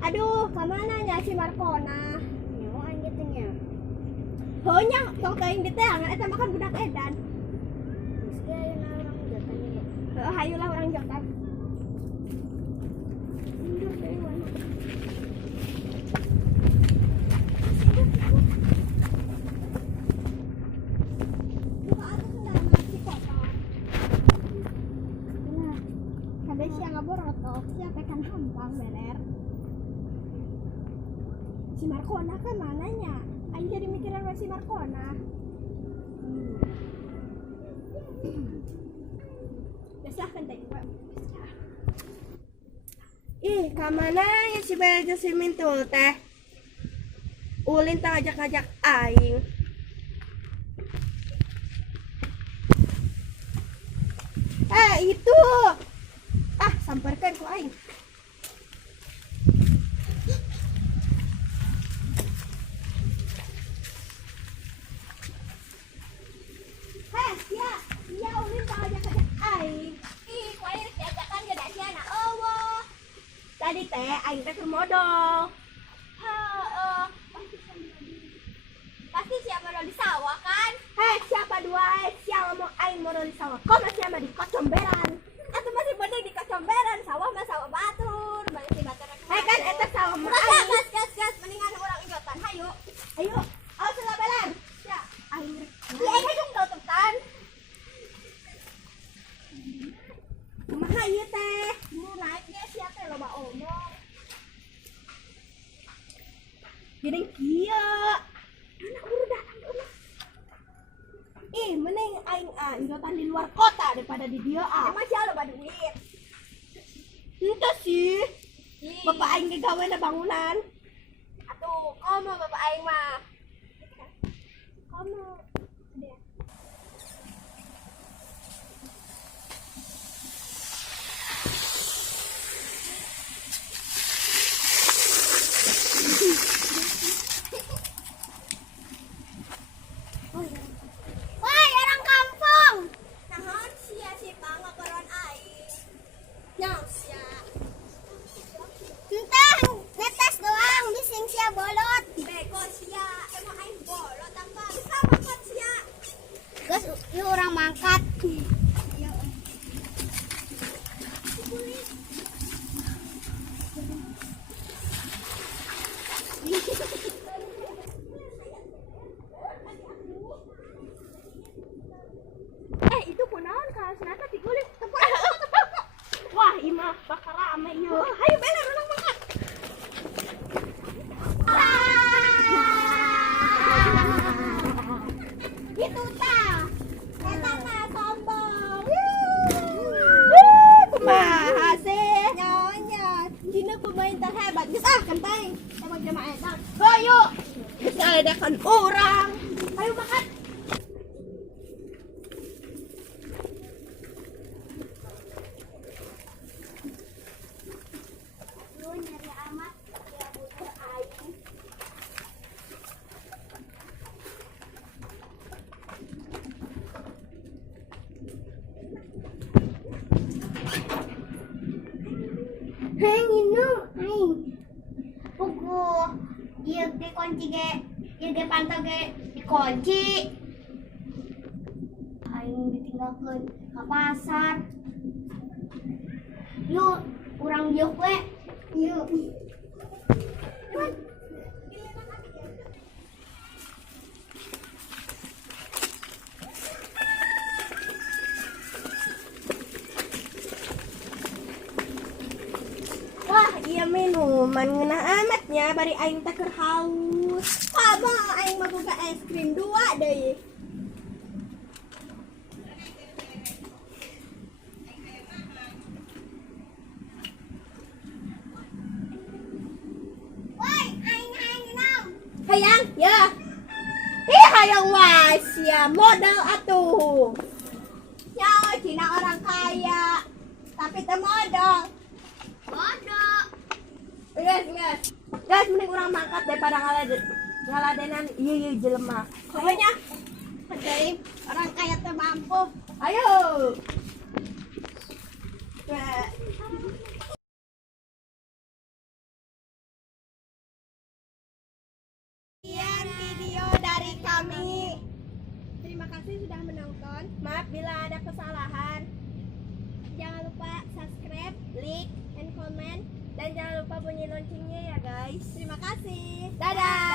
Aduh, kemananya si Markona? Nyawa gitu nya. Heunya tong teuing di teangan eta makan budak edan. Meski ayeuna urang jatanya ya. Heuh hayulah urang jokan. Mundur deui wana. Buka atuh kendama si kotor. Nah, kade sia ngaborotok, sia teh kan hampang bener. Si Markona kan mananya? Aing jadi mikiran si Markona. Biasa kan teh gue. Ih, kamana ya si Belja si Mintul teh? Ulin tang ajak-ajak aing. Itu. Ah, samperkeun ku aing. Ya ulin tang ajak-ajak aing. Ih, ku aing rek diajakan ge da sia na eueuh. Tadi teh aing teh keur modal. Heeh. Pasti siapa modal di sawah kan? Siapa dua siapa mau aing modal di sawah? Kok masih sama di kocomberan? Atau masih bener di kocomberan? Sawah mah sawah batur, masih batur. Kan eta sawah mah aing. Gas, mendingan urang ijotan. Hayu. Ayo. Awas selabelan. Ya, aing rek. Aing hajung tutup kan. Kumaha ieu teh? Buru naik ge sia teh loba omong. Geuning kieu. Anak buru datang ke rumah. Ih, mending aing ijotan di luar kota daripada di dieu Emang sia loba duit. Henteu sih. Bapak aing ge gaweana bangunan. Atuh, komo bapak aing mah. Komo. Woi, orang kampung. Naon sia si pangabaron aing? Nyaho sia? Entah, ngetes doang bising sia bolot. Bego sia, emang aing bolot apa? Bisa mangkat sia. Geus ieu urang mangkat. Itu kunaon kaosna teh digulik tepuk. Wah, ieu mah bakal rame ieu. Hayu bener urang mangkat. Gitu tah. Eta mah sombong. Kumaha sih? Nyonya, dina pemain terhebat. Geus kenteng. Emang jamaah eta. Hayu. Geus ngaledekan urang. Hayu makan. Lu nyari amat ya butuh aing. Hei minum aing. Pugu ieu dikunci ge, ieu ge pantau ge dikunci. Aing ditinggalkeun ka pasar. Yuk, urang diuk we. Yuk. Wah, iya minuman ngeunah amatnya bari aing teh keur haus. Abang aing mah boga es krim 2 deui. Woi, aing minum. Hayang, ya. Ih, hayang was ya modal atuh. Ya, Cina orang kaya. Tapi teh modal. Bodoh. Guys, mending urang mangkat daripada ngaladenan ieu jelema. Pokoknya orang kaya teh mampu. Ayo. Terima kasih sudah menonton. Maaf bila ada kesalahan. Jangan lupa subscribe, like, and comment. Dan jangan lupa bunyi loncengnya ya guys. Terima kasih. Dadah.